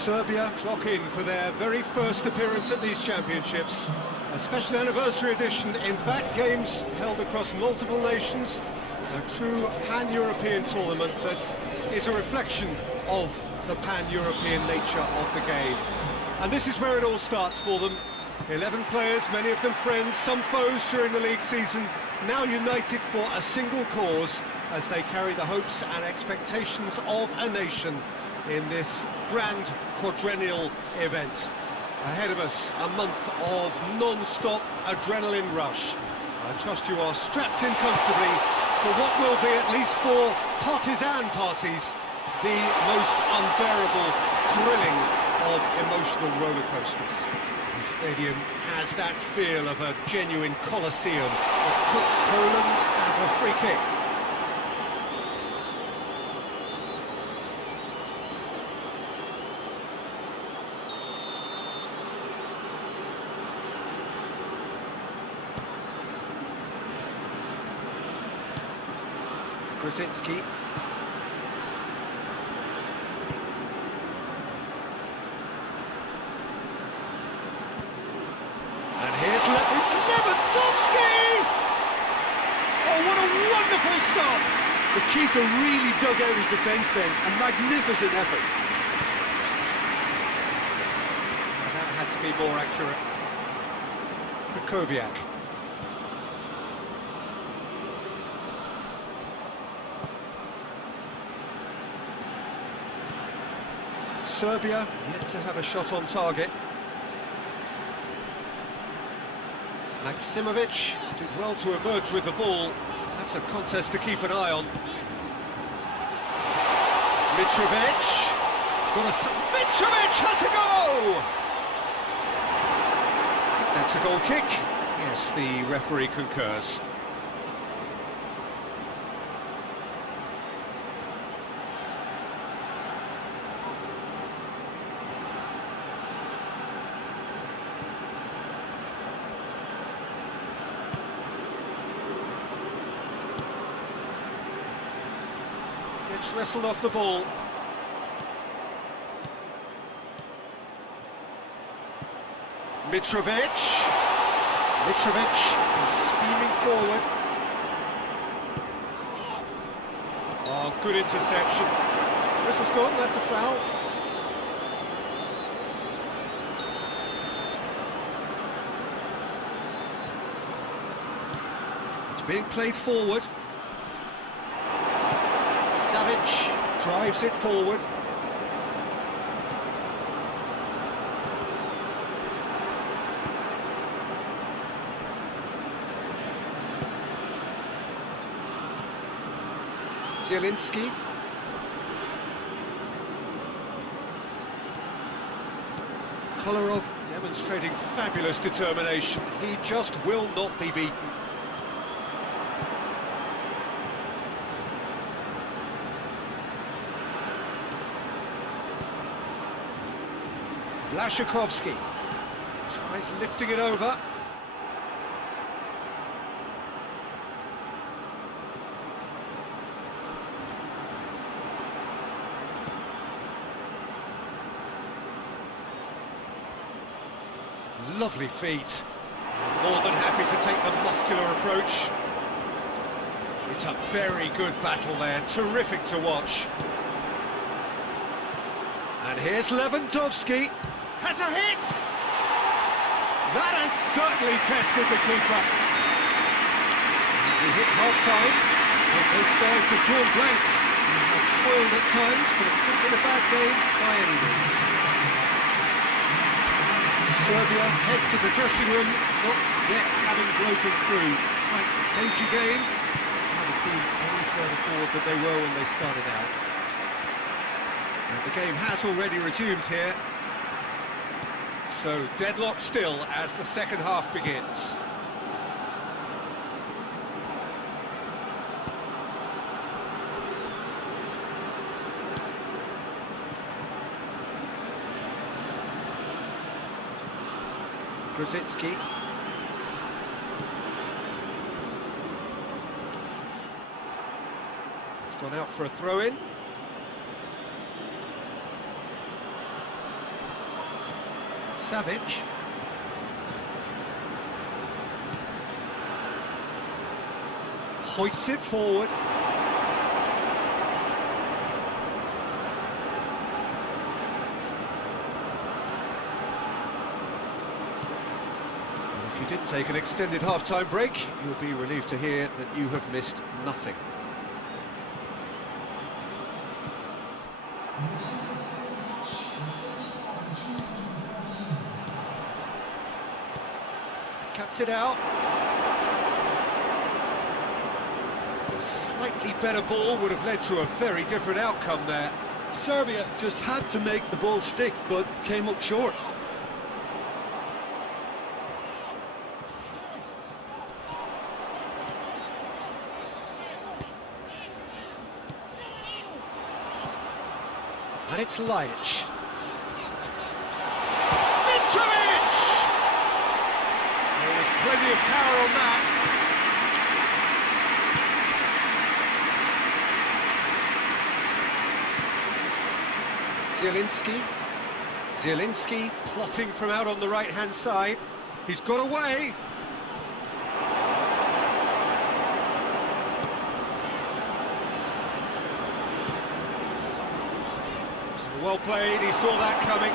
Serbia clock in for their very first appearance at these championships. A special anniversary edition, in fact, games held across multiple nations. A true pan-European tournament that is a reflection of the pan-European nature of the game. And this is where it all starts for them. 11 players, many of them friends, some foes during the league season, now united for a single cause as they carry the hopes and expectations of a nation in this grand quadrennial event. Ahead of us, a month of non-stop adrenaline rush. I trust you are strapped in comfortably for what will be, at least for partisan parties, the most unbearable, thrilling of emotional roller coasters. The stadium has that feel of a genuine Colosseum. But Poland have a free kick. Grosicki. And here's it's Lewandowski! Oh, what a wonderful stop! The keeper really dug out his defence then, a magnificent effort. And that had to be more accurate. Krychowiak. Serbia yet to have a shot on target. Maksimovic did well to emerge with the ball. That's a contest to keep an eye on. Mitrovic. Mitrovic has a go! That's a goal kick. Yes, the referee concurs. Gets wrestled off the ball. Mitrovic is steaming forward. Oh, good interception. Whistle's gone, that's a foul. It's being played forward. Savic drives it forward. Zielinski. Kolarov demonstrating fabulous determination. He just will not be beaten. Blashikovsky tries lifting it over. Lovely feet. More than happy to take the muscular approach. It's a very good battle there, terrific to watch. And here's Lewandowski. Has a hit! That has certainly tested the keeper. We hit half-time, and both sides have drawn blanks. They have toiled at times, but it's not been a bad game by any means. Serbia head to the dressing room, not yet having broken through. Tight, cagey game. Now the team any further forward than they were when they started out. And the game has already resumed here. So deadlock still as the second half begins. Grosicki. It's gone out for a throw-in. Savic. Hoists it forward. And if you did take an extended half-time break, you'll be relieved to hear that you have missed nothing. Cuts it out. A slightly better ball would have led to a very different outcome there. Serbia just had to make the ball stick, but came up short. And it's Lajic. Mitrovic! There was plenty of power on that. Zielinski plotting from out on the right-hand side. He's got away. Well played, he saw that coming.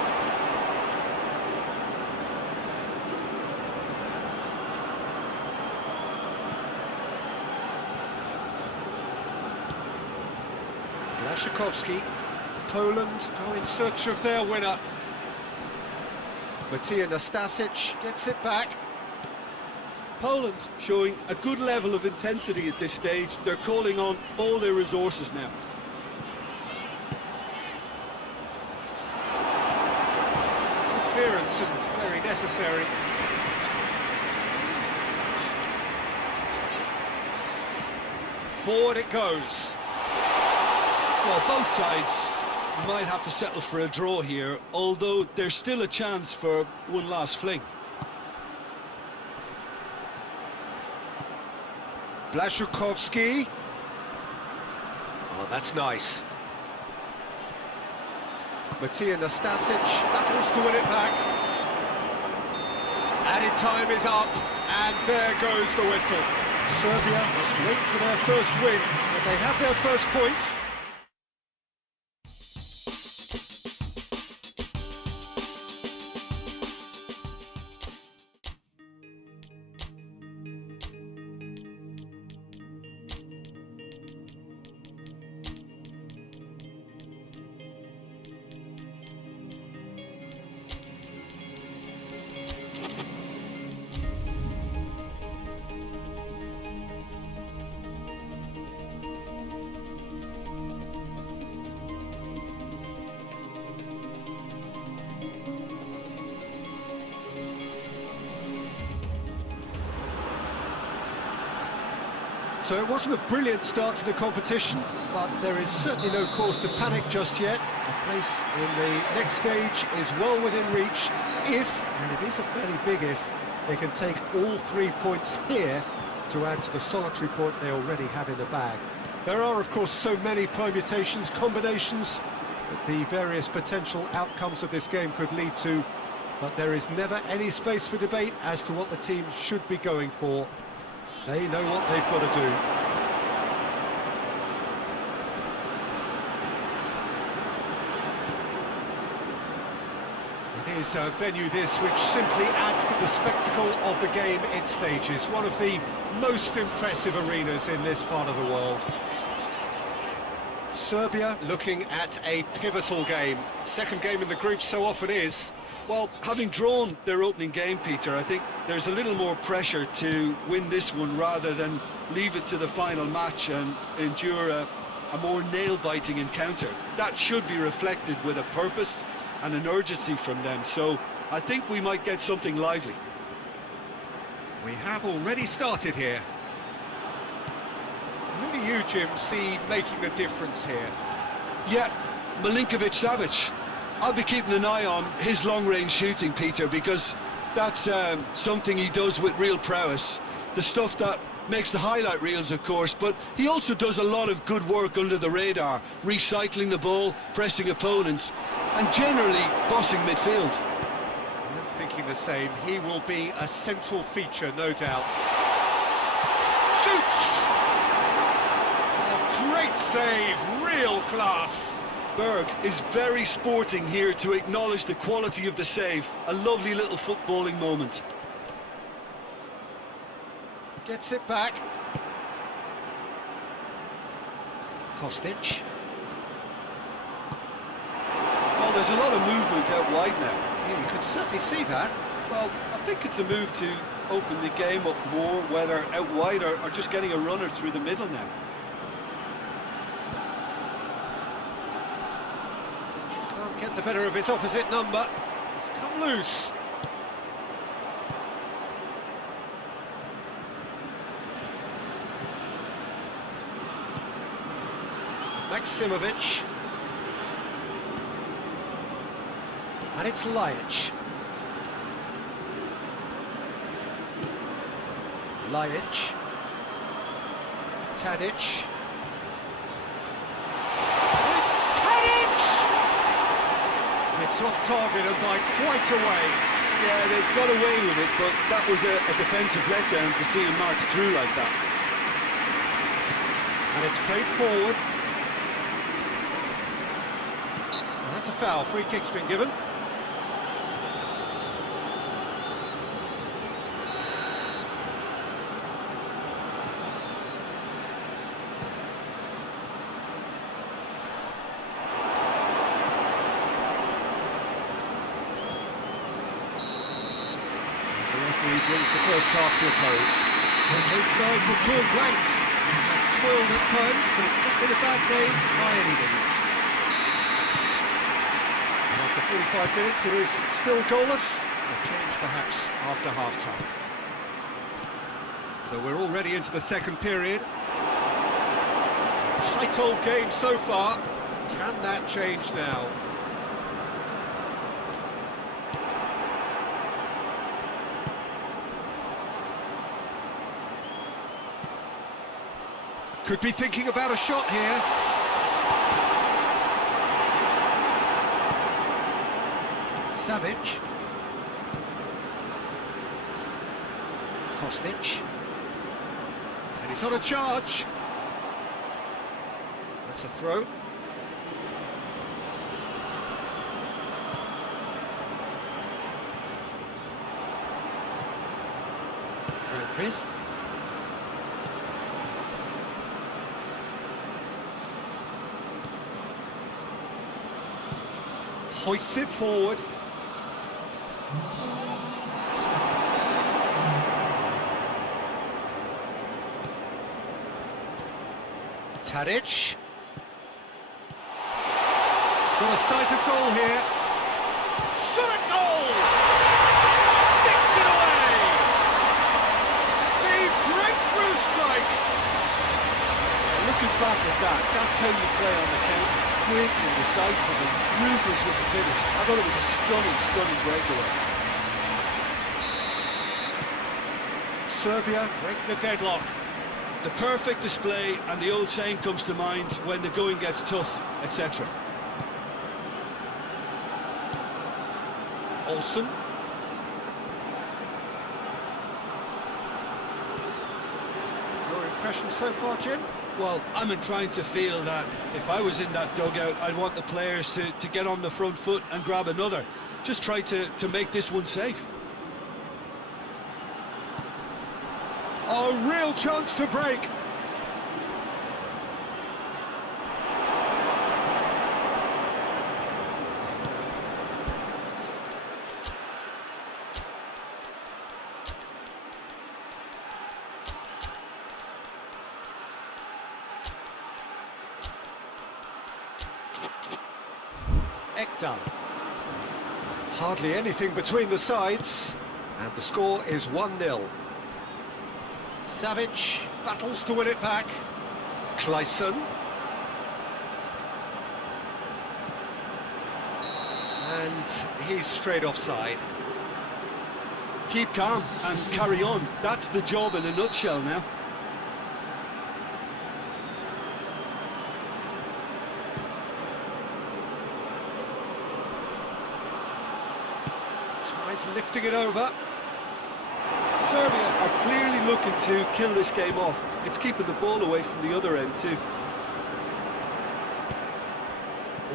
Blaszczykowski. Poland go in search of their winner. Matija Nastasic gets it back. Poland showing a good level of intensity at this stage. They're calling on all their resources now. Good clearance and very necessary. Forward it goes. Well, both sides might have to settle for a draw here, although there's still a chance for one last fling. Blaszczykowski. Oh, that's nice. Matija Nastasic battles to win it back. Added time is up, and there goes the whistle. Serbia must wait for their first win, but they have their first point. So it wasn't a brilliant start to the competition, but there is certainly no cause to panic just yet. A place in the next stage is well within reach if, and it is a fairly big if, they can take all 3 points here to add to the solitary point they already have in the bag. There are, of course, so many permutations, combinations that the various potential outcomes of this game could lead to, but there is never any space for debate as to what the team should be going for. They know what they've got to do. It is a venue this which simply adds to the spectacle of the game it stages. One of the most impressive arenas in this part of the world. Serbia looking at a pivotal game. Second game in the group so often is. Well, having drawn their opening game, Peter, I think there's a little more pressure to win this one rather than leave it to the final match and endure a more nail-biting encounter. That should be reflected with a purpose and an urgency from them, so I think we might get something lively. We have already started here. Who do you, Jim, see making the difference here? Yeah, Milinkovic-Savic. I'll be keeping an eye on his long-range shooting, Peter, because that's something he does with real prowess. The stuff that makes the highlight reels, of course, but he also does a lot of good work under the radar, recycling the ball, pressing opponents, and generally bossing midfield. And the same. He will be a central feature, no doubt. Shoots! Oh, great save, real class. Berg is very sporting here to acknowledge the quality of the save. A lovely little footballing moment. Gets it back. Kostic. Well, there's a lot of movement out wide now. Yeah, you could certainly see that. Well, I think it's a move to open the game up more, whether out wide or just getting a runner through the middle now. Can't get the better of his opposite number. It's come loose. Maksimovic. And it's Lajic. Lajic. Tadic. It's Tadic! It's off target and by quite a way. Yeah, they got away with it, but that was a defensive letdown to see him march through like that. And it's played forward. That's a foul. Free kick's been given. The referee brings the first half to a close. Both sides have drawn blanks. Twirled at times, but it's not been a bad game by any means. After 45 minutes, it is still goalless. A change perhaps after half-time. So we're already into the second period. A tight old game so far. Can that change now? Could be thinking about a shot here. Savic. Kostic. And he's on a charge. That's a throw. Christ. Hoists it forward. Tadic. Got a sight of goal here. Shot at goal! Sticks it away! The breakthrough strike! Looking back at that, that's how you play on the counter. Quick and decisive and ruthless with the finish. I thought it was a stunning, stunning breakaway. Serbia break the deadlock. The perfect display, and the old saying comes to mind, when the going gets tough, etc. Olsen. Your impression so far, Jim? Well, I'm inclined to feel that if I was in that dugout, I'd want the players to get on the front foot and grab another. Just try to make this one safe. A real chance to break. Ekdal. Hardly anything between the sides, and the score is 1-0. Savic battles to win it back. Kleisen. And he's straight offside. Keep calm and carry on. That's the job in a nutshell now. Tries He's lifting it over. Serbia are clearly looking to kill this game off. It's keeping the ball away from the other end too.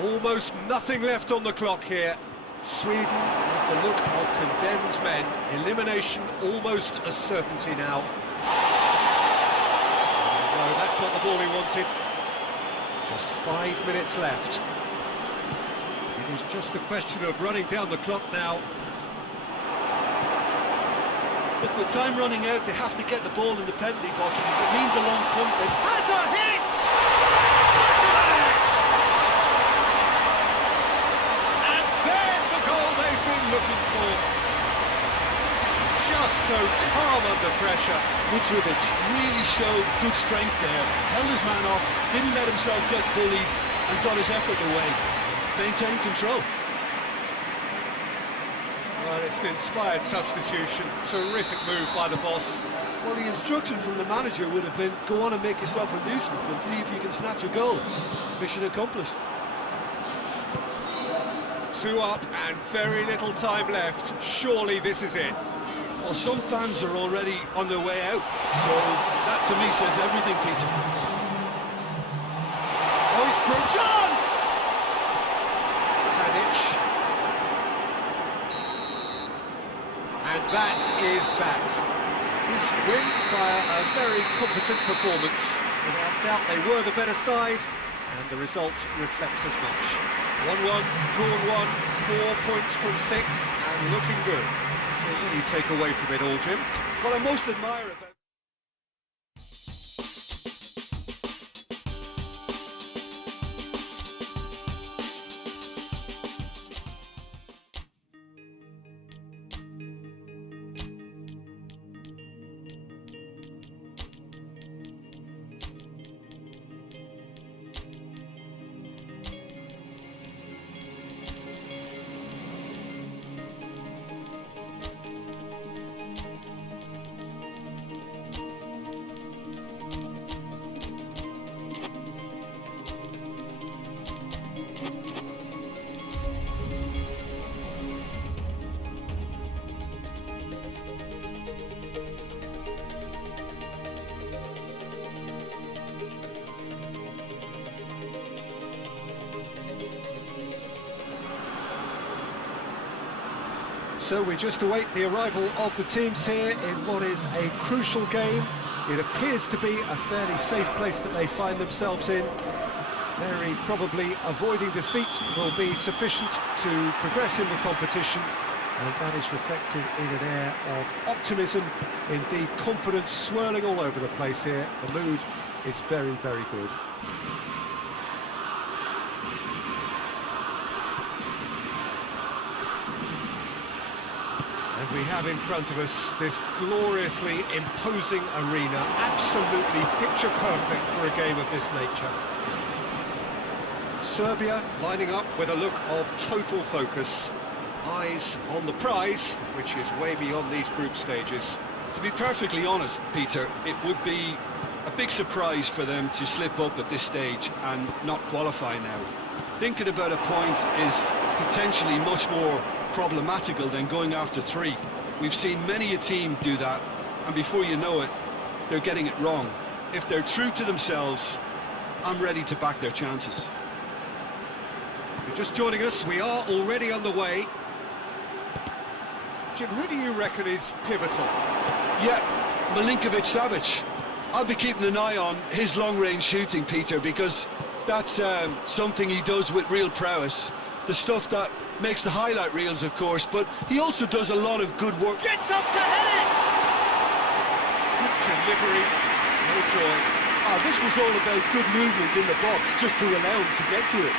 Almost nothing left on the clock here. Sweden have the look of condemned men. Elimination almost a certainty now. No, that's not the ball he wanted. Just 5 minutes left. It is just a question of running down the clock now. Look, with time running out, they have to get the ball in the penalty box, and if it means a long punt, then Has a hit! Look at it! And there's the goal they've been looking for. Just so calm under pressure. Mitrovic really showed good strength there. Held his man off, didn't let himself get bullied, and got his effort away. Maintained control. Well, it's an inspired substitution. Terrific move by the boss. Well, the instruction from the manager would have been, go on and make yourself a nuisance and see if you can snatch a goal. Mission accomplished. 2 up and very little time left. Surely this is it. Well, some fans are already on their way out, so that to me says everything, Peter. Oh, he's brought chance! Tadic. And that is that. This win via a very competent performance. Without doubt they were the better side, and the result reflects as much. 1-1, drawn 1, 4 points from 6, and looking good. So what do you take away from it all, Jim? What I most admire about So we just await the arrival of the teams here in what is a crucial game. It appears to be a fairly safe place that they find themselves in. Very probably avoiding defeat will be sufficient to progress in the competition, and that is reflected in an air of optimism, indeed confidence swirling all over the place here. The mood is very, very good. And we have in front of us this gloriously imposing arena, absolutely picture perfect for a game of this nature. Serbia lining up with a look of total focus. Eyes on the prize, which is way beyond these group stages. To be perfectly honest, Peter, it would be a big surprise for them to slip up at this stage and not qualify now. Thinking about a point is potentially much more problematical than going after 3. We've seen many a team do that, and before you know it, they're getting it wrong. If they're true to themselves, I'm ready to back their chances. If you're just joining us, we are already underway. Jim, who do you reckon is pivotal? Yeah, Milinkovic-Savic. I'll be keeping an eye on his long-range shooting, Peter, because that's something he does with real prowess. The stuff that makes the highlight reels, of course, but he also does a lot of good work. Gets up to head it! Good delivery, no joy. This was all about good movement in the box, just to allow him to get to it.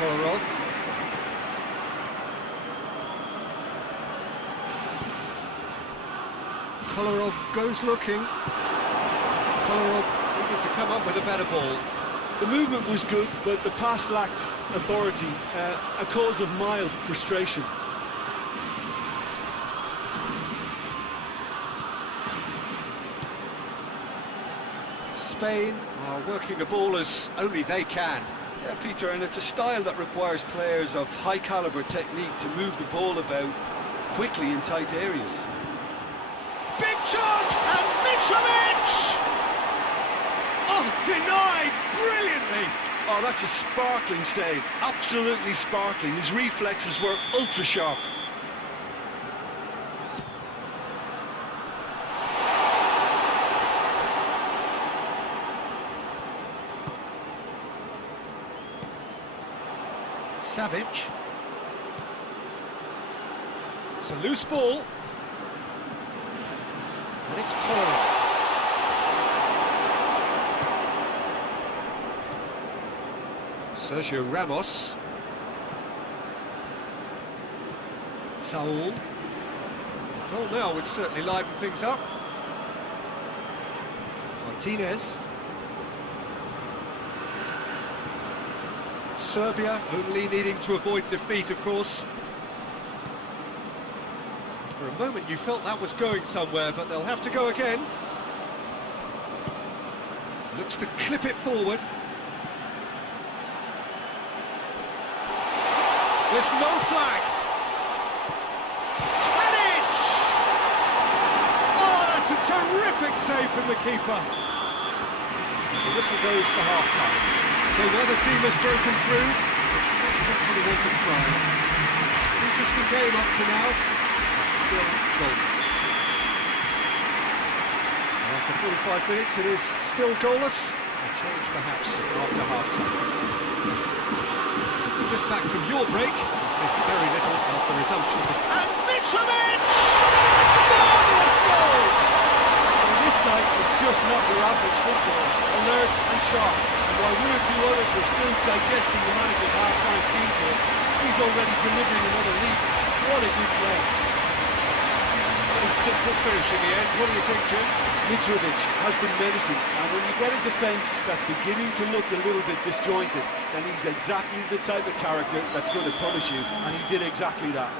Kolarov. Kolarov goes looking. Kolarov needed to come up with a better ball. The movement was good, but the pass lacked authority, a cause of mild frustration. Spain are working the ball as only they can. Yeah, Peter, and it's a style that requires players of high caliber technique to move the ball about quickly in tight areas. Big chance, and Mitrovic! Oh, denied brilliantly! Oh, that's a sparkling save, absolutely sparkling. His reflexes were ultra sharp. Savic. It's a loose ball. And it's Kolarov. Sergio Ramos. Saul. A goal now would certainly liven things up. Martinez. Serbia only needing to avoid defeat, of course. For a moment you felt that was going somewhere, but they'll have to go again. Looks to clip it forward. There's no flag. Tadic! Oh, that's a terrific save from the keeper. The whistle goes for half-time. So neither team has broken through. It's really one to try. Interesting game up to now. Still goalless. After 45 minutes, it is still goalless. A change perhaps after half-time. Just back from your break, missed very little after resumption of this. And Mitrovic! Marvellous goal! Well, this guy is just not your average footballer. Alert and sharp. And while one or two others were still digesting the manager's half-time team talk, he's already delivering another lead. What a good play. A simple finish in the end. What do you think, Jim? Mitrovic has been menacing, and when you get a defence that's beginning to look a little bit disjointed, then he's exactly the type of character that's going to punish you, and he did exactly that.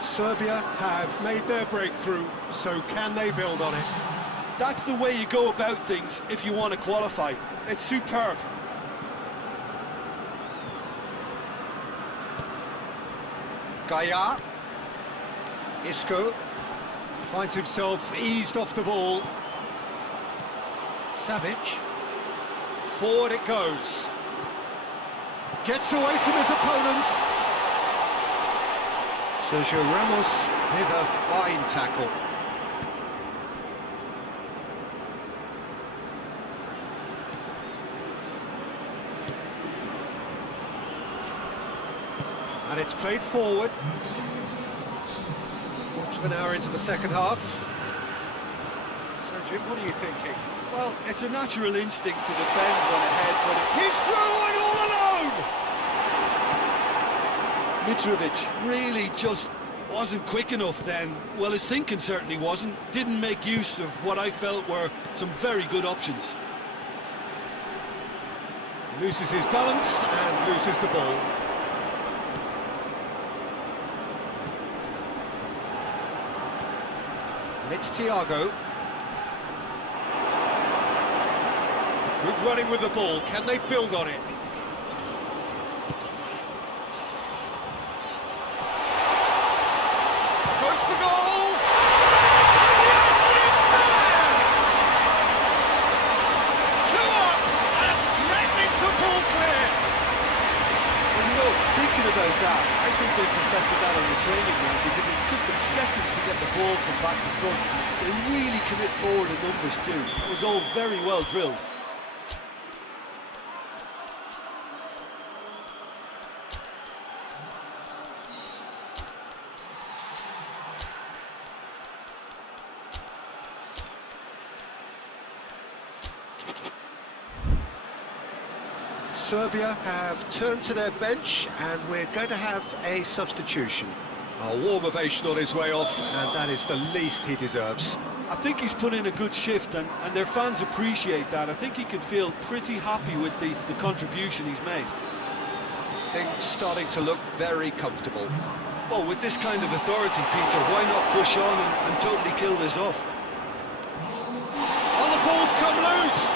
Serbia have made their breakthrough, so can they build on it? That's the way you go about things if you want to qualify. It's superb. Gaia. Isco finds himself eased off the ball. Savic. Forward it goes. Gets away from his opponent. Sergio Ramos with a fine tackle. And it's played forward. Quarter of an hour into the second half. So, Jim, what are you thinking? Well, it's a natural instinct to defend one ahead, but He's through and all alone! Mitrovic really just wasn't quick enough then. Well, his thinking certainly wasn't. Didn't make use of what I felt were some very good options. Loses his balance and loses the ball. And it's Thiago. Good running with the ball. Can they build on it? Goes for goal! And yes, it's there! 2 up and threatening to pull clear. Well, you know, thinking about that, I think they perfected that on the training ground because it took them seconds to get the ball from back to front. They really commit forward in numbers too. It was all very well drilled. Serbia have turned to their bench and we're going to have a substitution. A warm ovation on his way off, and that is the least he deserves. I think he's put in a good shift and their fans appreciate that. I think he can feel pretty happy with the contribution he's made. Things starting to look very comfortable. Well, with this kind of authority, Peter, why not push on and totally kill this off? Oh, the ball's come loose!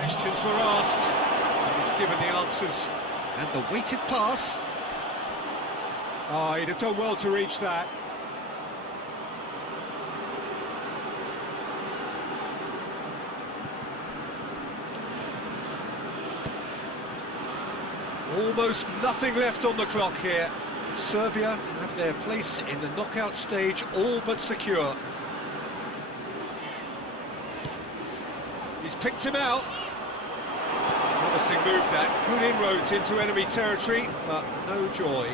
Questions were asked, and he's given the answers. And the weighted pass. Oh, he'd have done well to reach that. Almost nothing left on the clock here. Serbia have their place in the knockout stage all but secure. He's picked him out. Promising move that. Good inroads into enemy territory, but no joy.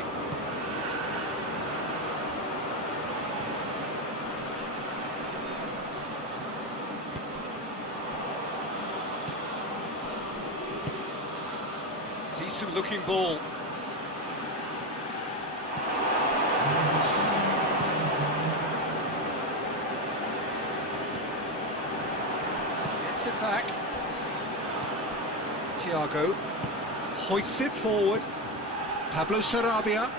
Decent looking ball. Gets it back. Thiago hoists it forward. Pablo Sarabia.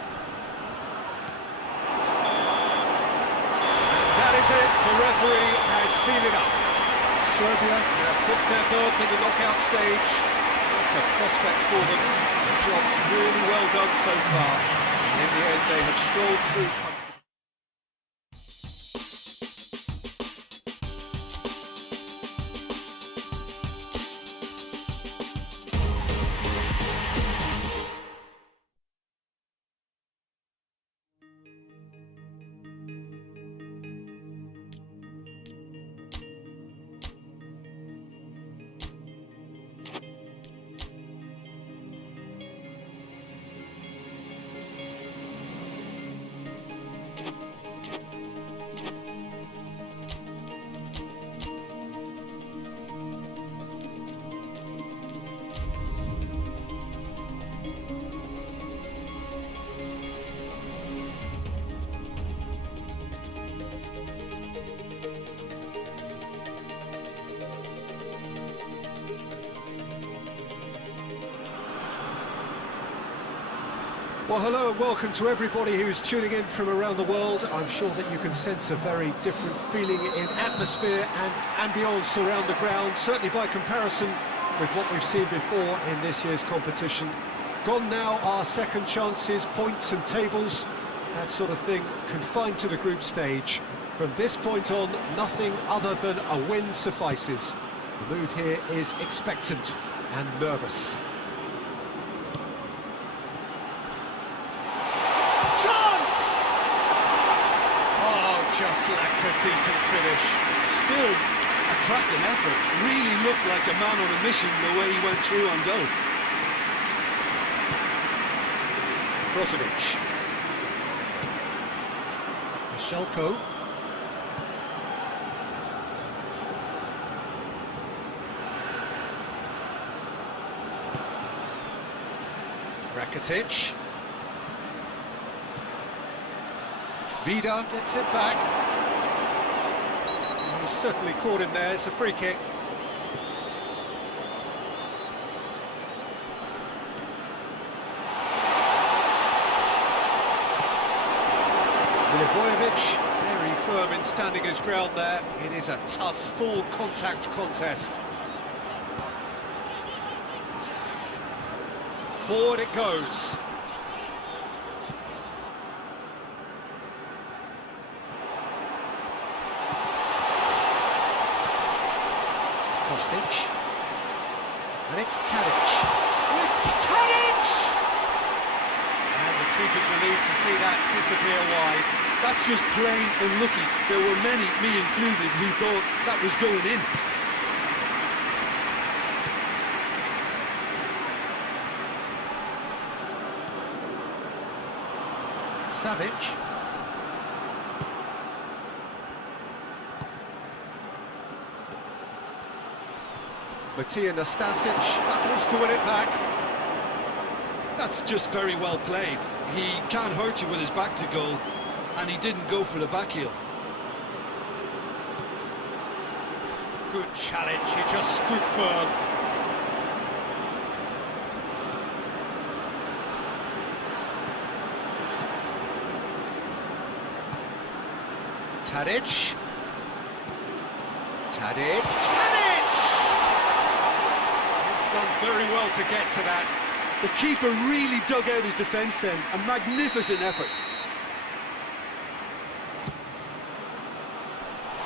That is it. The referee has seen enough. Serbia have booked their berth in the knockout stage. It's a prospect for them. A job really well done so far. And in the end, they have strolled through. Well, hello and welcome to everybody who's tuning in from around the world. I'm sure that you can sense a very different feeling in atmosphere and ambience around the ground, certainly by comparison with what we've seen before in this year's competition. Gone now are second chances, points and tables, that sort of thing, confined to the group stage. From this point on, nothing other than a win suffices. The mood here is expectant and nervous. Chance! Oh, just lacked a decent finish. Still, a cracking effort. Really looked like a man on a mission the way he went through on goal. Brozovic. Shelko. Rakitic. Vida gets it back. He's certainly caught him there. It's a free kick. Milivojevic, very firm in standing his ground there. It is a tough, full contact contest. Forward it goes. Kostic. And it's Tadic. It's Tadic! And the keeper's relieved to see that disappear wide. That's just plain unlucky. There were many, me included, who thought that was going in. Savic. Matija Nastasic battles to win it back. That's just very well played. He can't hurt you with his back to goal, and he didn't go for the back heel. Good challenge, he just stood firm. Tadic. Tadic. Tadic! done very well to get to that. The keeper really dug out his defence then. A magnificent effort.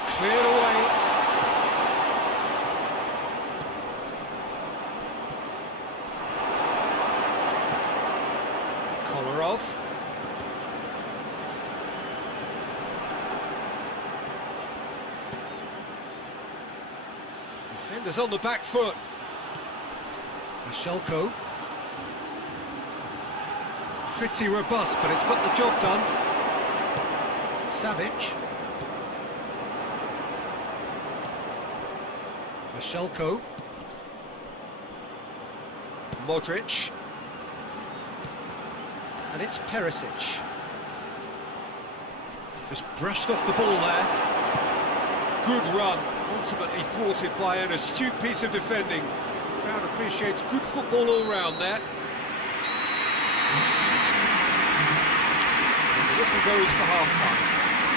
Cleared away. Kolarov. Defenders on the back foot. Mashelko. Pretty robust, but it's got the job done. Savic. Mashelko. Modric. And it's Perisic. Just brushed off the ball there. Good run, ultimately thwarted by an astute piece of defending. Crowd appreciates good football all round there. The whistle goes for half-time.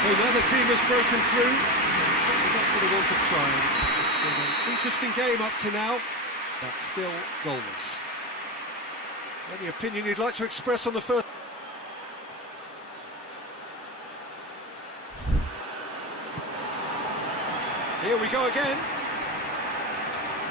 So now the team has broken through. It's certainly not for the want of trying. Been an interesting game up to now, but still goalless. Any opinion you'd like to express on the first? Here we go again.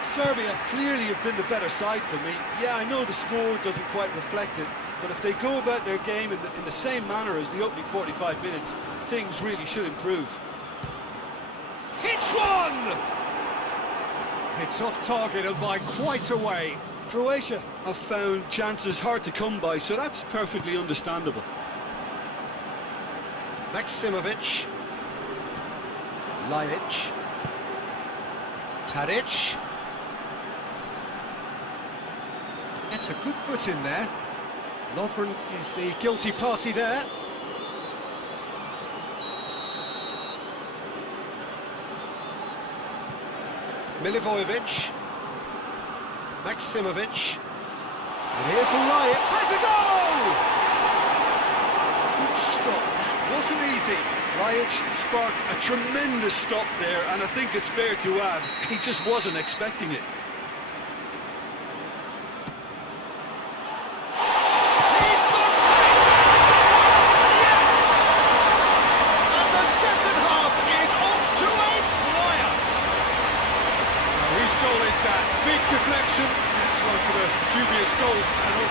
Serbia clearly have been the better side for me. Yeah, I know the score doesn't quite reflect it, but if they go about their game in the same manner as the opening 45 minutes, things really should improve. Hits one! It's off target and by quite a way. Croatia have found chances hard to come by, so that's perfectly understandable. Maksimovic. Linic. Tadic. That's a good foot in there. Lovren is the guilty party there. Milivojevic. Maksimovic. And here's Linic. Has a goal! Good stop. That wasn't easy. Linic sparked a tremendous stop there, and I think it's fair to add, he just wasn't expecting it. Big deflection. That's one for the dubious goals panel.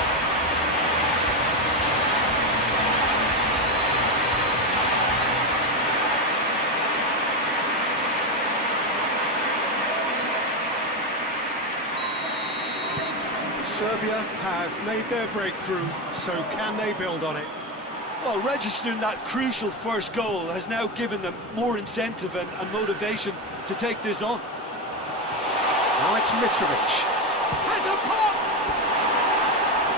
Serbia have made their breakthrough, so can they build on it? Well, registering that crucial first goal has now given them more incentive and motivation to take this on. Now it's Mitrovic. Has a pop!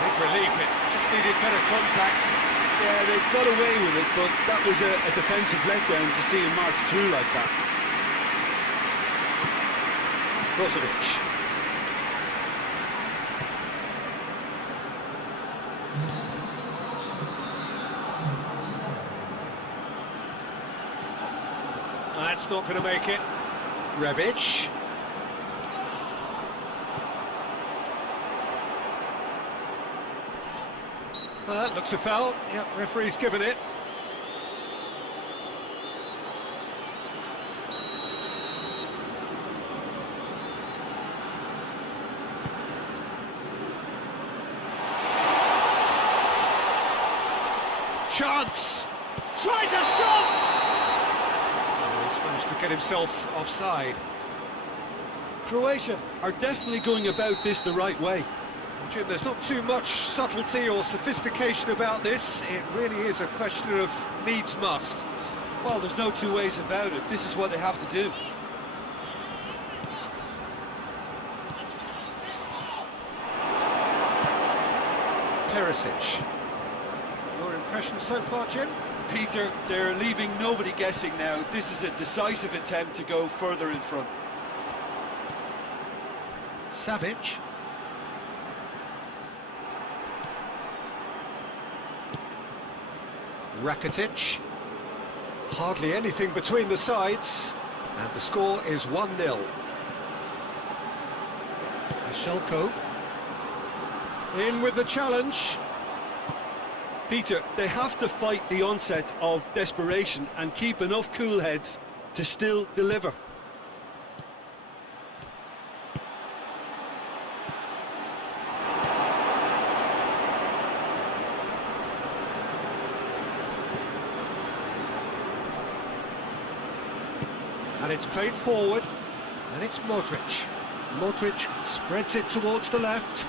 Big relief, it just needed better contact. Yeah, they got away with it, but that was a defensive letdown to see him march through like that. Brozovic. That's not going to make it. Rebic. That looks a foul. Yep, referee's given it. Chance! Tries a shot! Oh, he's managed to get himself offside. Croatia are definitely going about this the right way. Jim, there's not too much subtlety or sophistication about this. It really is a question of needs must. Well, there's no two ways about it. This is what they have to do. Perisic. Your impression so far, Jim? Peter, they're leaving nobody guessing now. This is a decisive attempt to go further in front. Savic. Rakitic. Hardly anything between the sides, and the score is 1-0. Shelko. In with the challenge. Peter, they have to fight the onset of desperation and keep enough cool heads to still deliver. And it's played forward, and it's Modric. Modric spreads it towards the left.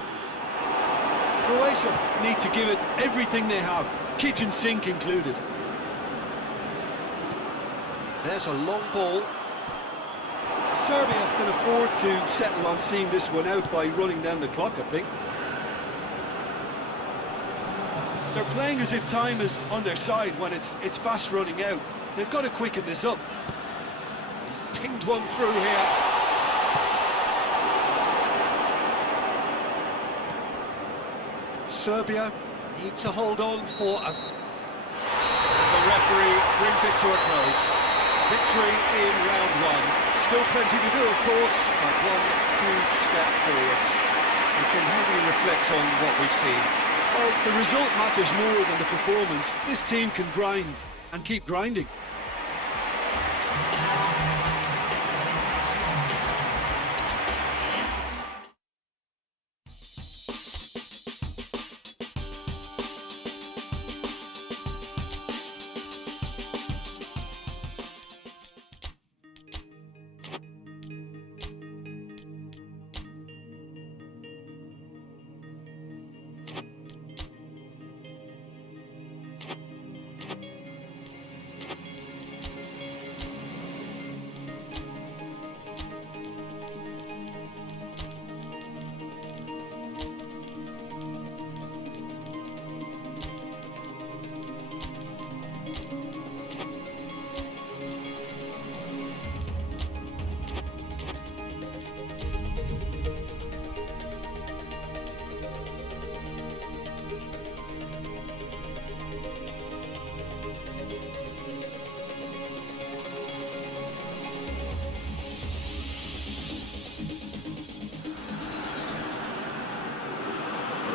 Croatia need to give it everything they have, kitchen sink included. There's a long ball. Serbia can afford to settle on seeing this one out by running down the clock, I think. They're playing as if time is on their side when it's fast running out. They've got to quicken this up. He's pinged one through here. Serbia need to hold on for a... And the referee brings it to a close. Victory in round one. Still plenty to do, of course, but one huge step forwards. Which heavily reflects on what we've seen. Well, the result matters more than the performance. This team can grind and keep grinding.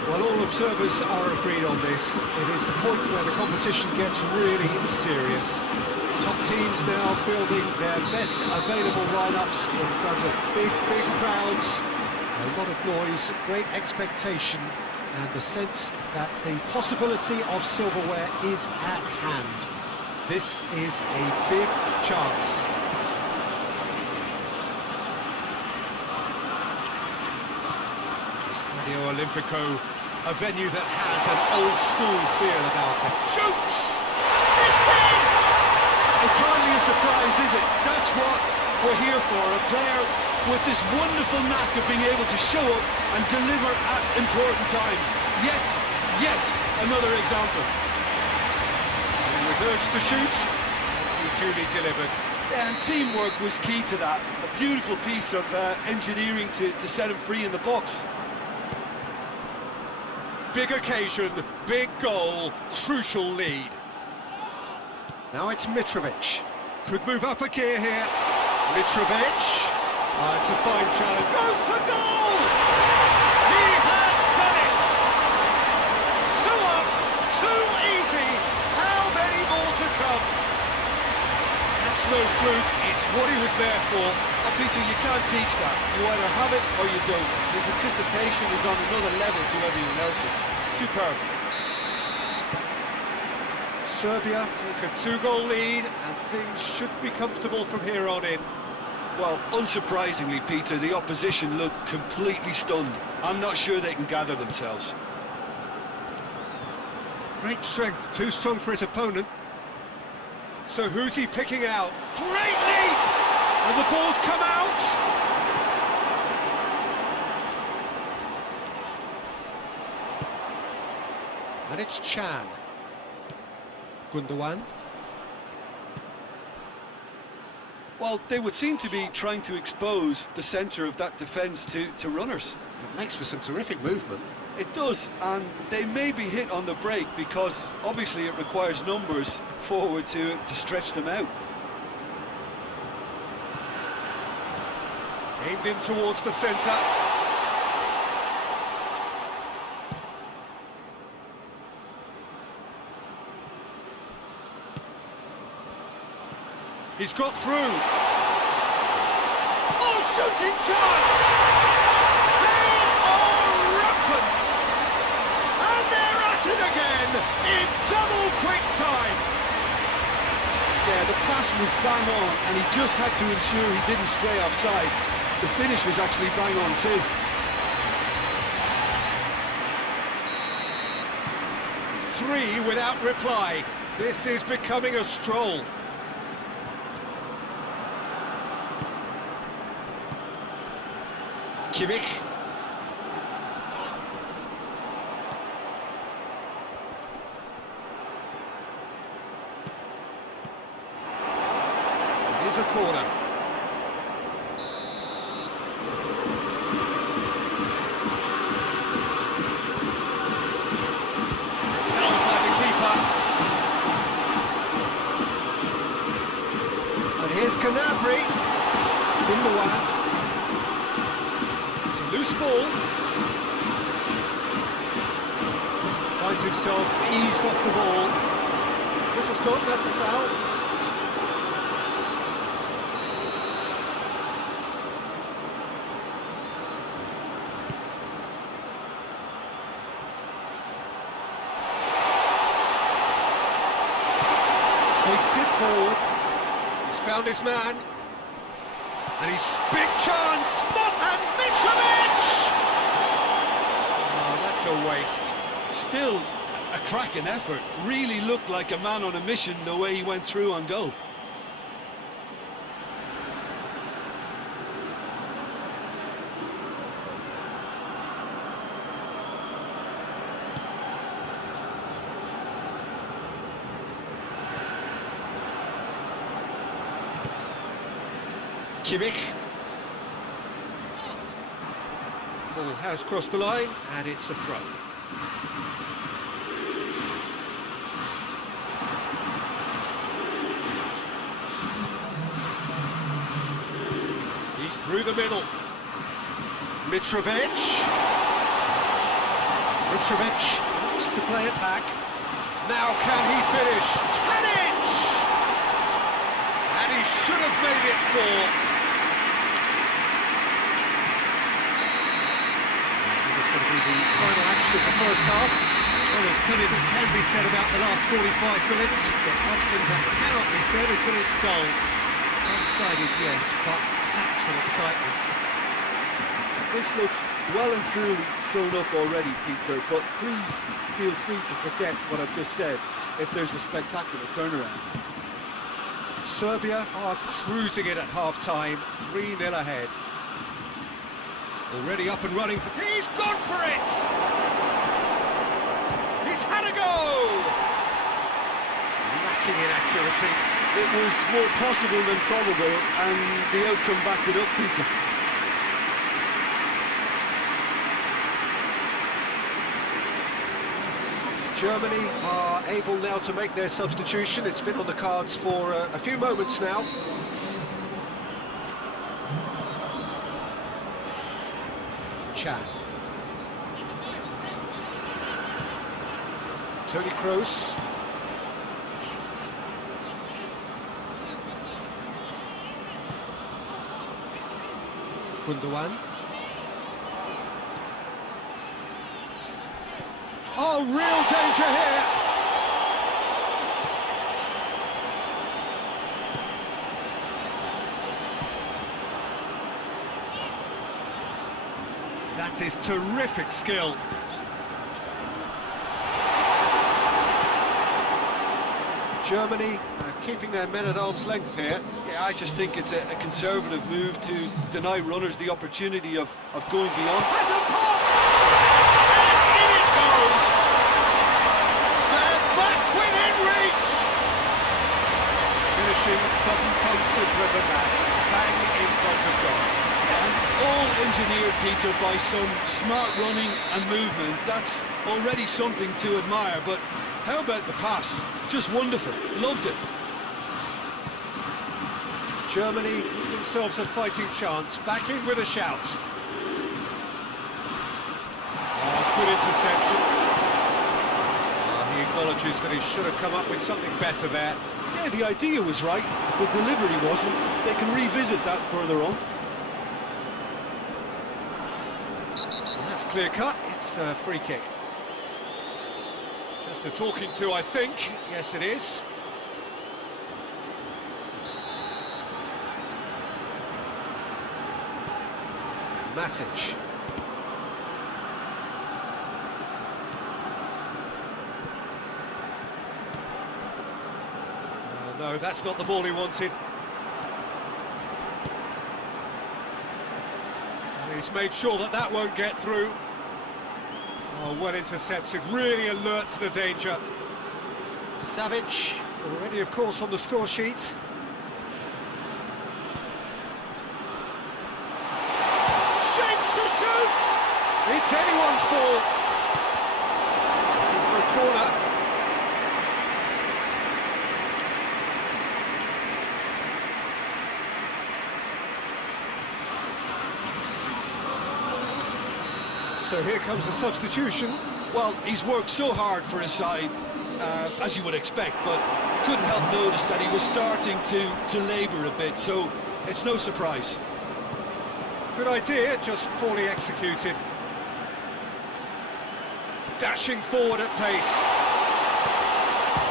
Well, all observers are agreed on this. It is the point where the competition gets really serious. Top teams now fielding their best available lineups in front of big crowds. A lot of noise, great expectation, and the sense that the possibility of silverware is at hand. This is a big chance. Stadio Olimpico, a venue that has an old-school feel about it. Shoots! It's in! It's hardly a surprise, is it? That's what we're here for, a player with this wonderful knack of being able to show up and deliver at important times. Yet another example. And with urge to shoot, he duly delivered. Yeah, and teamwork was key to that. A beautiful piece of engineering to set him free in the box. Big occasion, big goal, crucial lead. Now it's Mitrovic. Could move up a gear here. Mitrovic. It's a fine challenge. Goes for goal! He has done it! 2 up, too easy. How many more to come? That's no fluke, it's what he was there for. Peter, you can't teach that. You either have it or you don't. His anticipation is on another level to everyone else's. Superb. Serbia take a 2-goal lead, and things should be comfortable from here on in. Well, unsurprisingly, Peter, the opposition look completely stunned. I'm not sure they can gather themselves. Great strength, too strong for his opponent. So who's he picking out? Great leap! And the ball's come out! And it's Chan. Gundogan. Well, they would seem to be trying to expose the centre of that defence to runners. It makes for some terrific movement. It does, and they may be hit on the break because obviously it requires numbers forward to stretch them out. Aimed in towards the centre. He's got through. Oh, shooting chance! They are rampant! And they're at it again in double quick time. Yeah, the pass was bang on, and he just had to ensure he didn't stray offside. The finish was actually bang on too. Three without reply. This is becoming a stroll. Kimmich. Here's a corner. Held by the keeper. And here's Canabri. Gundogan. It's a loose ball. Finds himself eased off the ball. Whistle's gone, that's a foul. Hoists it forward. He's found his man. And he's big chance. And Mitrovic! Oh, that's a waste. Still a cracking effort. Really looked like a man on a mission the way he went through on goal. Kimmich. Ball has crossed the line, and it's a throw. He's through the middle. Mitrovic. Mitrovic wants to play it back. Now can he finish? Tadic! And he should have made it 4. It's going to be the final action of the first half. Well, there's plenty that can be said about the last 45 minutes, but one thing that cannot be said is that it's dull. One-sided, yes, but packed with excitement. This looks well and truly sewn up already, Peter, but please feel free to forget what I've just said if there's a spectacular turnaround. Serbia are cruising it at half-time, 3-0 ahead. Already up and running. He's gone for it! He's had a go! Lacking in accuracy. It was more possible than probable, and the outcome backed it up, Peter. Germany are able now to make their substitution. It's been on the cards for a few moments now. Chan. Toni Kroos. Gundogan. Oh, real danger here! That is terrific skill. Germany keeping their men at arm's length here. Yeah, I just think it's a conservative move to deny runners the opportunity of going beyond. Has a pop! And in it goes! They're back within reach! Finishing doesn't come simpler than that. Bang in front of goal. And all engineered, Peter, by some smart running and movement. That's already something to admire, but how about the pass? Just wonderful. Loved it. Germany give themselves a fighting chance. Back in with a shout. Oh, good interception. Oh, he acknowledges that he should have come up with something better there. Yeah, the idea was right, the delivery wasn't. They can revisit that further on. And that's clear cut, it's a free kick. Just a talking to, I think. Yes, it is. Matic. No, that's not the ball he wanted. He's made sure that that won't get through. Oh, well intercepted, really alert to the danger. Savic, already of course on the score sheet. Shapes to shoot! It's anyone's ball. Looking for a corner. So here comes the substitution. Well, he's worked so hard for his side, as you would expect, but couldn't help notice that he was starting to labour a bit, so it's no surprise. Good idea, just poorly executed. Dashing forward at pace.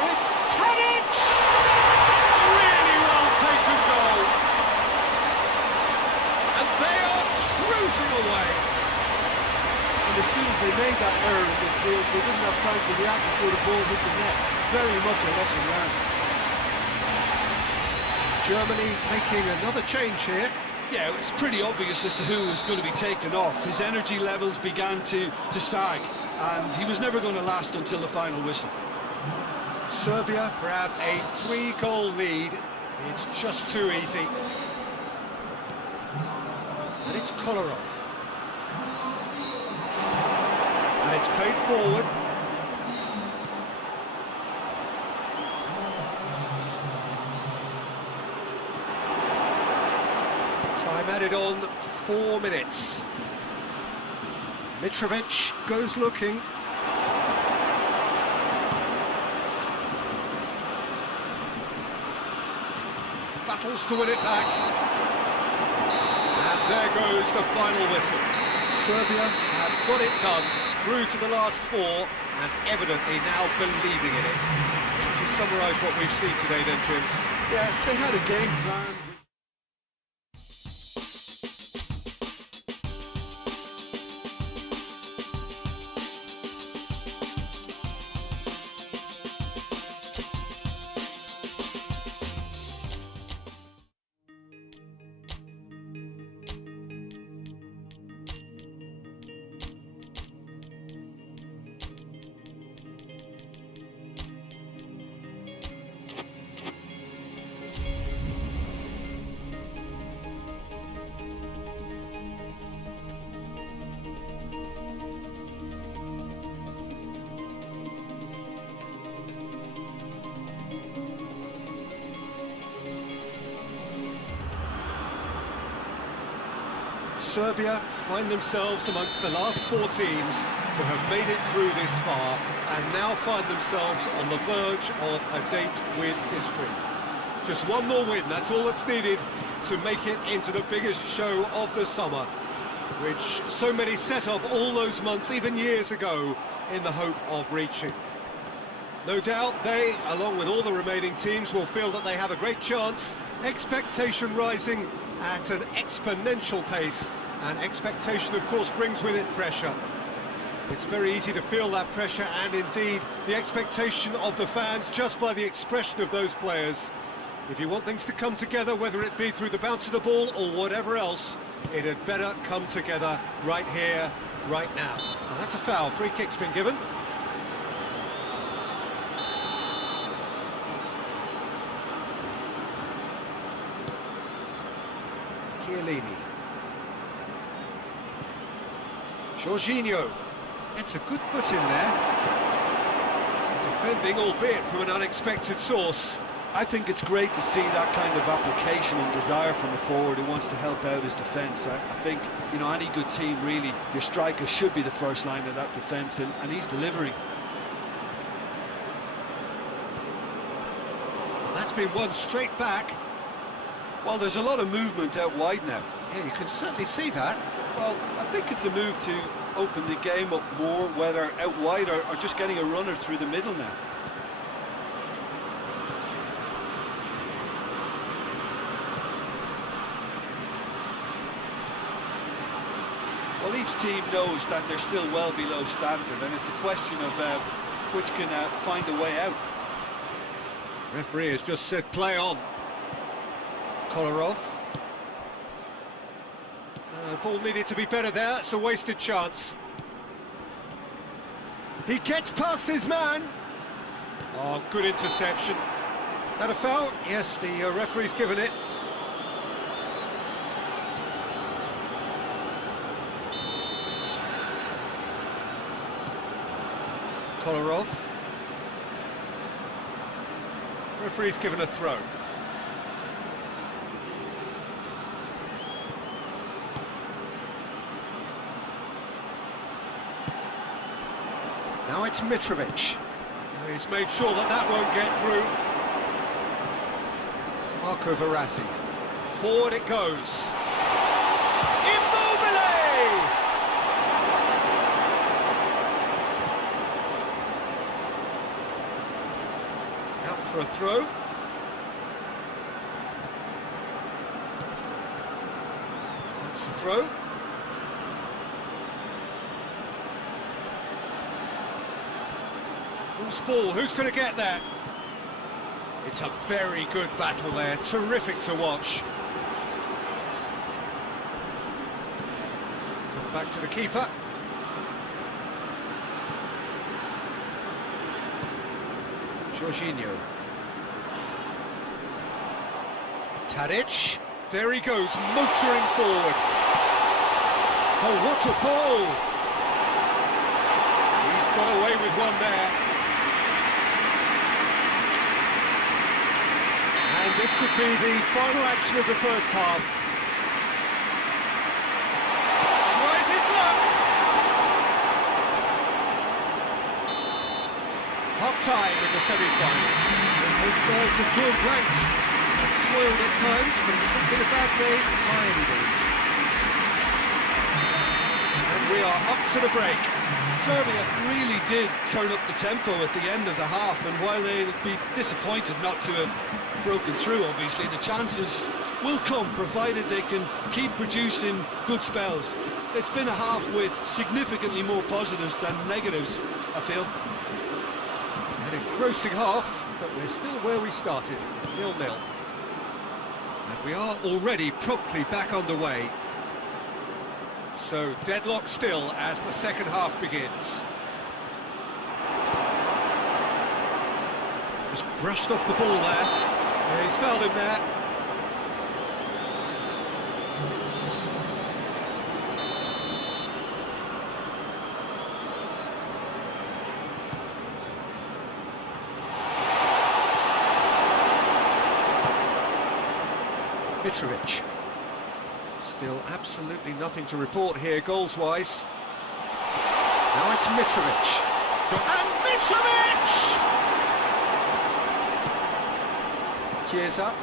It's Tadic! Really well taken goal. And they are cruising away. And as soon as they made that error in midfield, they didn't have time to react before the ball hit the net. Very much a lesson learned. Germany making another change here. Yeah, it's pretty obvious as to who was going to be taken off. His energy levels began to sag, and he was never going to last until the final whistle. Serbia grab a 3-goal lead. It's just too easy. And it's Kolarov. And it's played forward. Time added on, 4 minutes. Mitrovic goes looking. Battles to win it back. And there goes the final whistle. Serbia have got it done, through to the last 4, and evidently now believing in it. Would you summarise what we've seen today then, Jim? Yeah, they had a game plan. Serbia find themselves amongst the last 4 teams to have made it through this far and now find themselves on the verge of a date with history. Just one more win, that's all that's needed to make it into the biggest show of the summer, which so many set off all those months, even years ago, in the hope of reaching. No doubt they, along with all the remaining teams, will feel that they have a great chance, expectation rising at an exponential pace, and expectation, of course, brings with it pressure. It's very easy to feel that pressure, and indeed the expectation of the fans just by the expression of those players. If you want things to come together, whether it be through the bounce of the ball or whatever else, it had better come together right here, right now. Well, that's a foul. Free kick's been given. Chiellini. Jorginho. It's a good foot in there. Good defending, albeit from an unexpected source. I think it's great to see that kind of application and desire from a forward who wants to help out his defence. I think, you know, any good team, really, your striker should be the first line of that defence, and he's delivering. That's It's been won straight back. Well, there's a lot of movement out wide now. Yeah, you can certainly see that. Well, I think it's a move to open the game up more, whether out wide or just getting a runner through the middle now. Well, each team knows that they're still well below standard, and it's a question of which can find a way out. Referee has just said play on. Kolarov. Ball needed to be better there, it's a wasted chance. He gets past his man. Oh, good interception. That a foul? Yes, the referee's given it. Kolarov. Referee's given a throw. Now it's Mitrovic. He's made sure that that won't get through. Marco Verratti. Forward it goes. Immobile! Out for a throw. That's the throw. Loose ball, who's going to get that? It's a very good battle there, terrific to watch. Come back to the keeper. Jorginho. Tadic. There he goes, motoring forward. Oh, what a ball! He's got away with one there. And this could be the final action of the first half. Tries his luck. Half-time in the semi-final. Both sides have drawn blanks. Toiled at times, but it's not been a bad day by any means. And we are up to the break. Serbia really did turn up the tempo at the end of the half, and while they'll be disappointed not to have broken through, obviously, the chances will come, provided they can keep producing good spells. It's been a half with significantly more positives than negatives, I feel. An engrossing half, but we're still where we started, 0-0. And we are already promptly back underway. So, deadlock still as the second half begins. Just brushed off the ball there. Yeah, he's fouled him there. Mitrovic. Still absolutely nothing to report here, goals-wise. Now it's Mitrovic. And Mitrovic! Chiesa.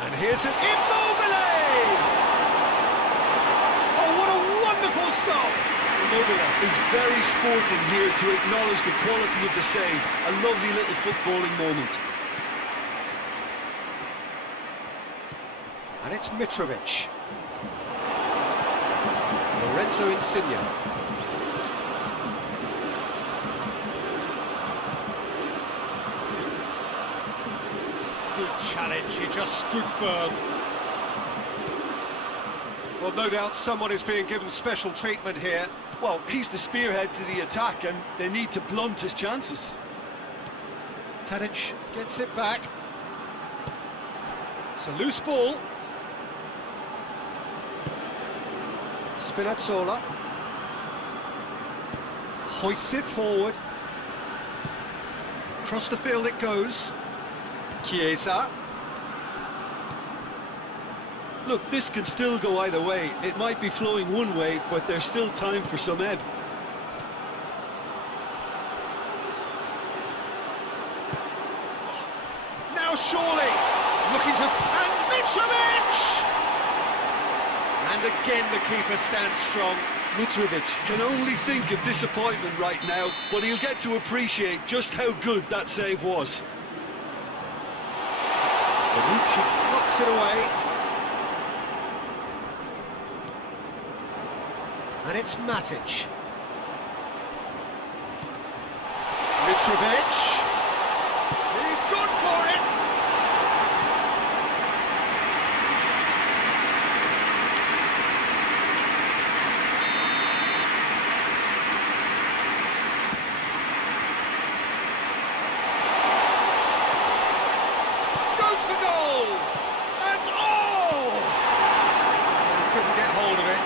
And here's an Immobile! Oh, what a wonderful stop! Immobile is very sporting here to acknowledge the quality of the save. A lovely little footballing moment. And it's Mitrovic. Lorenzo Insigne. Good challenge, he just stood firm. Well, no doubt someone is being given special treatment here. Well, he's the spearhead to the attack, and they need to blunt his chances. Tadic gets it back. It's a loose ball. Spinazzola. Hoists it forward. Across the field it goes. Chiesa. Look, this can still go either way. It might be flowing one way, but there's still time for some ebb. surely. Looking to... and Mitrovic! And again the keeper stands strong. Mitrovic can only think of disappointment right now, but he'll get to appreciate just how good that save was. Bonucci knocks it away. And it's Matic. Mitrovic. He's good for it. Goes for goal. And oh! He couldn't get hold of it.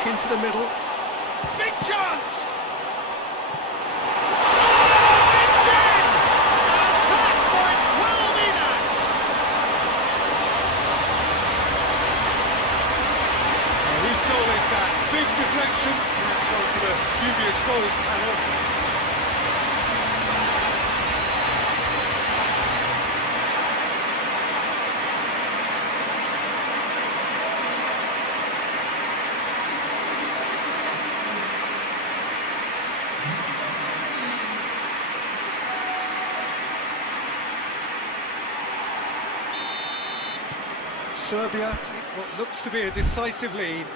Into the middle. Big chance! Oh, it's in! And that might well be that! Whose goal is that? Big deflection. That's one for the dubious goals panel. Serbia take what looks to be a decisive lead.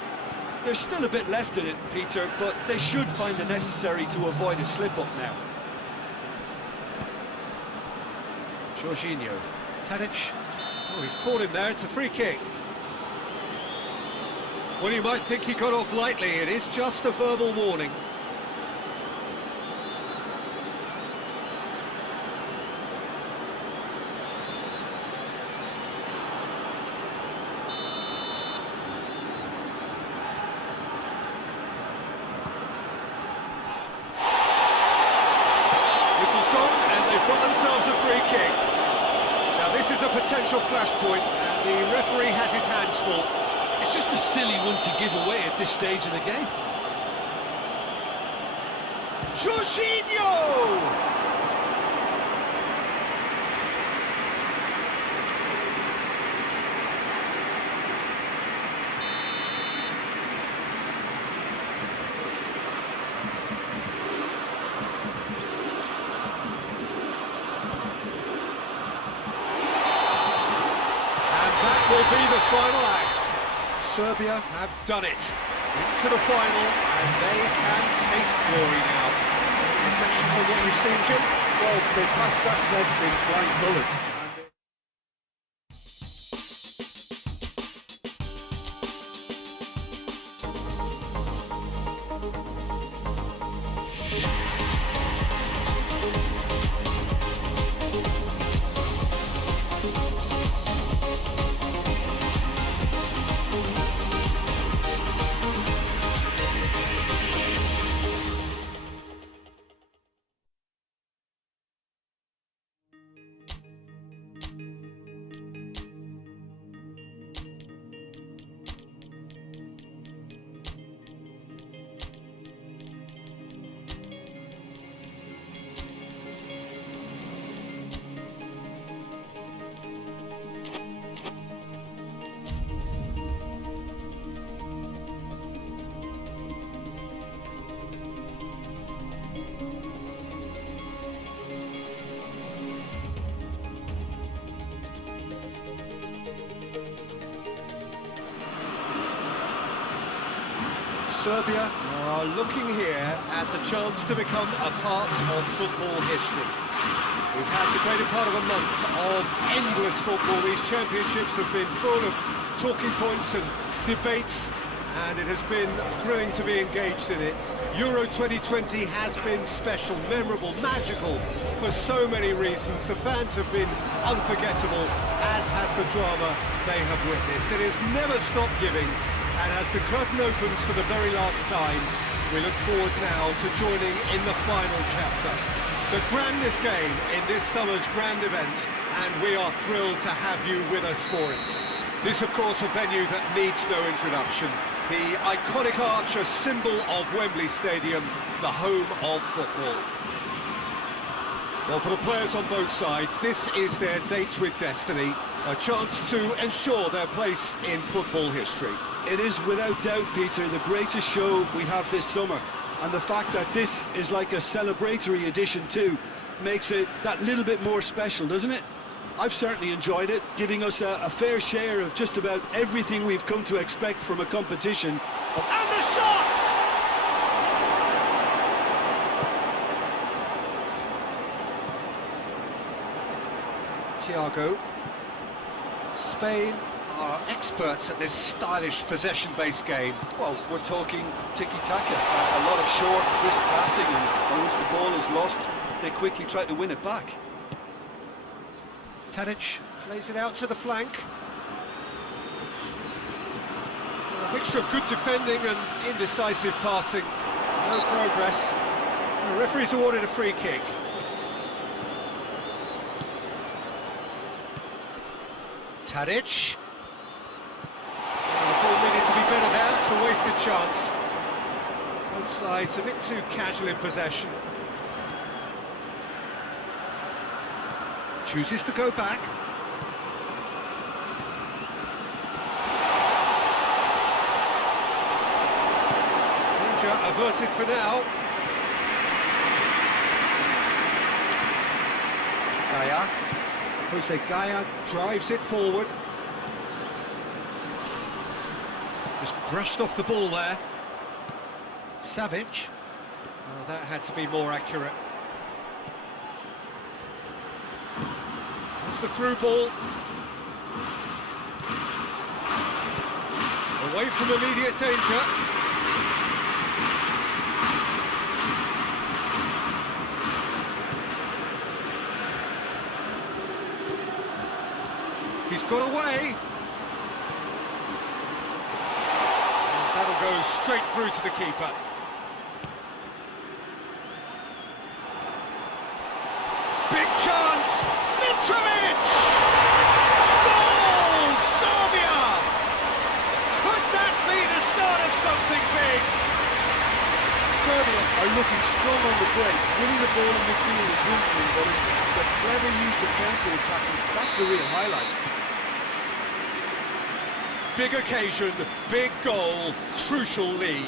There's still a bit left in it, Peter, but they should find the necessary to avoid a slip-up now. Jorginho. Tadic. Oh, he's caught him there, it's a free kick. Well, you might think he got off lightly, it is just a verbal warning. This is a potential flashpoint, and the referee has his hands full. It's just a silly one to give away at this stage of the game. Jorginho! Will be the final act. Serbia have done it. Into the final, and they can taste glory now. Reflections on what you've seen, Jim? Well, they passed that test in flying colours. Serbia are looking here at the chance to become a part of football history. We've had the greater part of a month of endless football. These championships have been full of talking points and debates, and it has been thrilling to be engaged in it. Euro 2020 has been special, memorable, magical for so many reasons. The fans have been unforgettable, as has the drama they have witnessed. It has never stopped giving. And as the curtain opens for the very last time, we look forward now to joining in the final chapter. The grandest game in this summer's grand event, and we are thrilled to have you with us for it. This, of course, a venue that needs no introduction. The iconic arch, a symbol of Wembley Stadium, the home of football. Well, for the players on both sides, this is their date with destiny, a chance to ensure their place in football history. It is without doubt, Peter, the greatest show we have this summer. And the fact that this is like a celebratory edition too makes it that little bit more special, doesn't it? I've certainly enjoyed it, giving us a fair share of just about everything we've come to expect from a competition. And the shot! Thiago. Spain are experts at this stylish possession-based game. Well, we're talking tiki-taka, a lot of short, crisp passing, and once the ball is lost, they quickly try to win it back. Tadic plays it out to the flank. A mixture of good defending and indecisive passing. No progress. The referee's awarded a free kick. Tadic. The ball needed to be better there, it's a wasted chance. Both sides a bit too casual in possession. Chooses to go back. Danger averted for now. Gaia. Jose Gaia drives it forward. Just brushed off the ball there. Savic. Oh, that had to be more accurate. That's the through ball. Away from immediate danger. He's got away. And that'll go straight through to the keeper. Big chance! Mitrovic! Goal! Serbia! Could that be the start of something big? Serbia are looking strong on the break. Winning the ball in midfield is one thing, but it's the clever use of counter-attacking. That's the real highlight. Big occasion, big goal, crucial lead.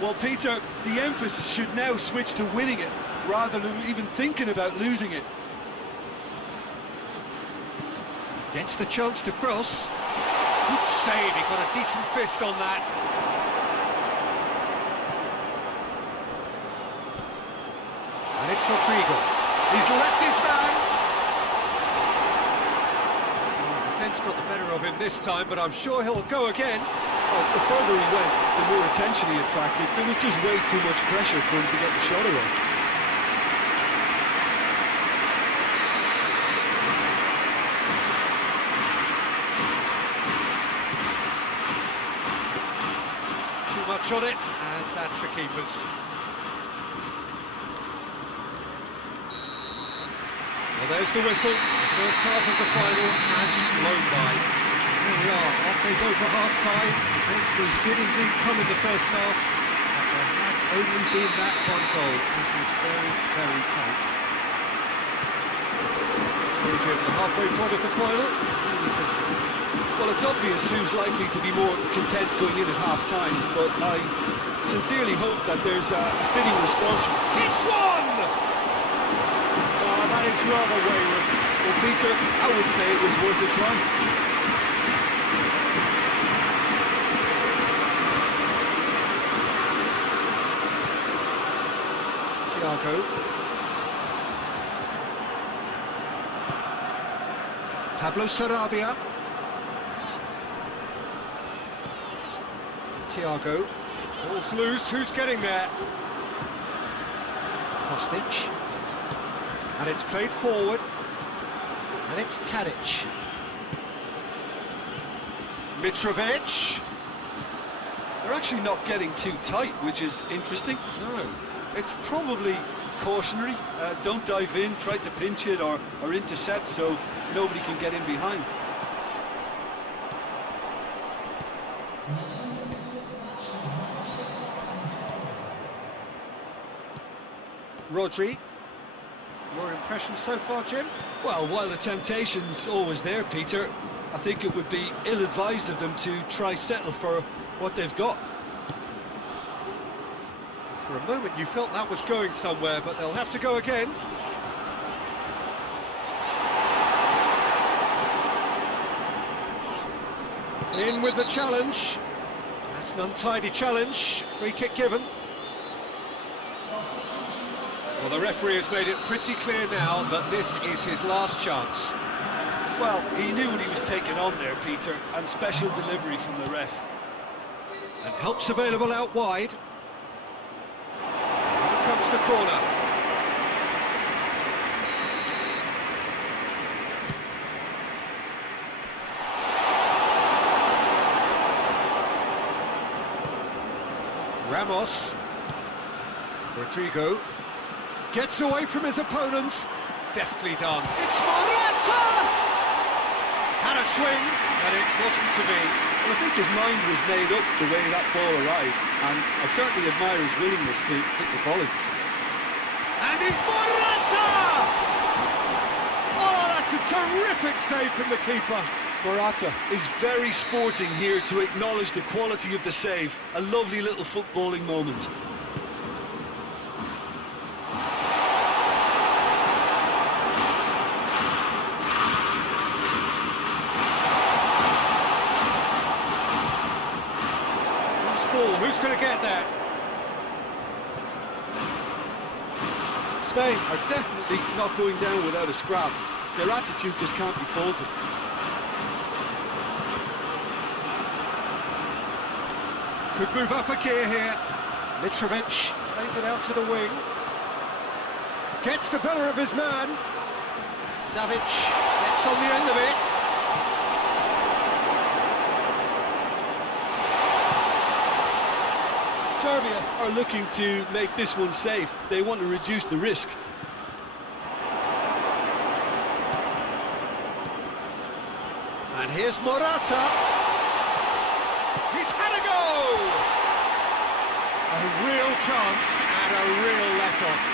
Well, Peter, the emphasis should now switch to winning it, rather than even thinking about losing it. Gets the chance to cross. Good save, he got a decent fist on that. And it's Rodrigo. He's left his man. Defence got the better of him this time, but I'm sure he'll go again. Well, the further he went, the more attention he attracted. There was just way too much pressure for him to get the shot away. Too much on it, and that's the keeper's. Well, there's the whistle. The first half of the final has flown by. Here we are, off they go for half-time. The breakthrough did indeed come in the first half, but there has only been that one goal. It was very, very tight. Georgia at the halfway point of the final. What do you think? Well, it's obvious who's likely to be more content going in at half-time, but I sincerely hope that there's a fitting response. Hits one! That is rather wayward. Well, Peter, I would say it was worth a try. Thiago. Pablo Sarabia. Thiago. Ball's loose, who's getting there? Kostic. And it's played forward. And it's Tadic. Mitrovic. They're actually not getting too tight, which is interesting. No. It's probably cautionary. Don't dive in, try to pinch it or intercept so nobody can get in behind. Rodri, your impression so far, Jim? Well, while the temptation's always there, Peter, I think it would be ill-advised of them to try settle for what they've got. For a moment you felt that was going somewhere, but they'll have to go again. In with the challenge. That's an untidy challenge. Free kick given. Well, the referee has made it pretty clear now that this is his last chance. Well, he knew what he was taking on there, Peter, and special delivery from the ref. And help's available out wide. Here comes the corner. Ramos. Rodrigo. Gets away from his opponent. Deftly done. It's Morata! Had a swing, but it wasn't to be. Well, I think his mind was made up the way that ball arrived, and I certainly admire his willingness to hit the volley. And it's Morata! Oh, that's a terrific save from the keeper. Morata is very sporting here to acknowledge the quality of the save. A lovely little footballing moment. Who's going to get there? Spain are definitely not going down without a scrap. Their attitude just can't be faulted. Could move up a gear here. Mitrovic plays it out to the wing. Gets the better of his man. Savic gets on the end of it. Serbia are looking to make this one safe. They want to reduce the risk. And here's Morata. He's had a go! A real chance and a real let-off.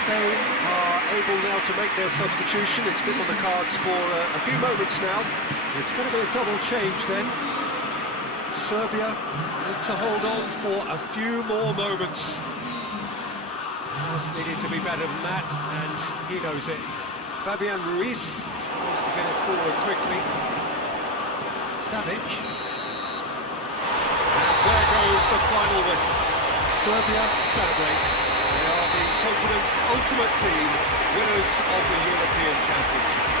Spain are able now to make their substitution. It's been on the cards for a few moments now. It's going to be a double change then. Serbia need to hold on for a few more moments. Just needed to be better than that, and he knows it. Fabian Ruiz tries to get it forward quickly. Savic. And there goes the final whistle. Serbia celebrate. They are the continent's ultimate team, winners of the European Championship.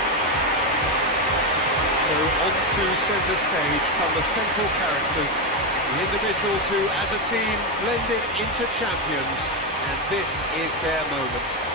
So onto centre stage come the central characters, the individuals who, as a team, blended into champions, and this is their moment.